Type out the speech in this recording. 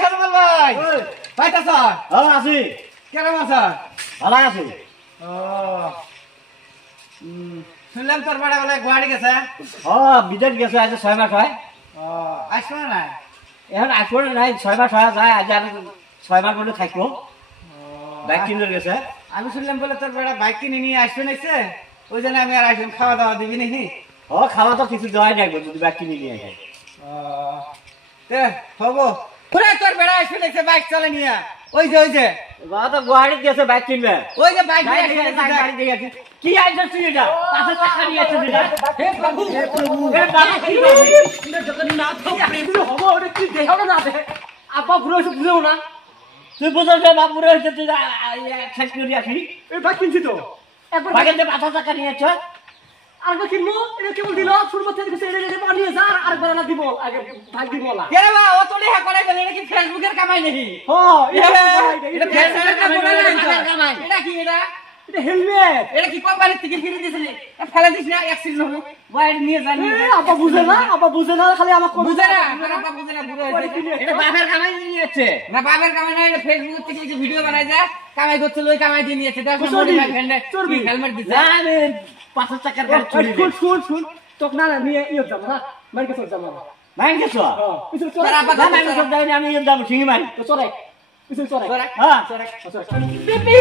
সরবল ভাই পাইতাছ আছি কেমন আছ ভালো আছি শুনলাম তোর বড় বলে গুয়াহাটি গেছে বিদেশ গেছে আজ 6 মাস হয় আসলো না এখন আসবো নাই 6 মাস হয় যায় আজ আর 6 মাস বলে থাকলো বাইক কিনে গেছে আমি শুনলাম বলে তোর বড় বাইক কিনে নিয়ে আসবে নাইছে ওই জন্য আমি আর আসলাম খাওয়া দাওয়া দিবি নাকি খাওয়া তো কিছু দেওয়াই নাই যদি বাইক কিনে নিয়ে আসে তে হবো পুরা তোর বেড়া আসবে নাইছে বাইক চালা নিয়ে ওই যে বাবা তো গুয়াহাটি গেছে বাইক কিনবে ওই যে বাইক গাড়ি দিয়ে গেছে কি আইছে তুই এটা পাঁচের টাকা নিয়েছে দিদা হে প্রভু হে বাবা কি করছিস জগন্নাথ প্রভু হবো ওটা কি দেখাও না দে আপা পুরো সব বুঝো না তুই বুঝছ যে বাপ পুরো হইছে তুই শেষ করে আসি এই ভাই কিনছি তো একবার বাগের যে 5 টাকা নিয়েছে আরেকবার কিনবো এটা কেবল দিল শুরু থেকে কিছু এটা বানিয়ে যা আরেকবার না দিব আগে ভাগ দিব না কে রে বা ও তোড়ে হ্যাঁ করে গেল এটা কি ফেসবুকের কামাই নাকি এটা ফেসবুকের কামাই এটা কি এটা এটা হেলমেট এটা কি কোম্পানির থেকে কিনে দিছিস ফেলে দিস না অ্যাক্সিডেন্ট হবে ওয়াইড নিয়ে জানি আপা বুঝে না খালি আমাকে বুঝে না আপা বুঝে না পুরো এটা বাপের কামাই নিয়েছে না বাপের কামাই না এটা ফেসবুক থেকে কিছু ভিডিও বানাই যায় কামাই করতে লই কামাই দিয়ে নিয়েছে দেখো হেলমেট দিছে আমি 5 টাকার গাড়ি চুরি শুন তোক না নিয়ে ইয়ে যাব না মার কাছে যাব না নাই গেছো কিছু তোর চলে আপা আমি সব জানি আমি যাব সিঙ্গি মারি তো চলে কিছু চলে হ্যাঁ বিপি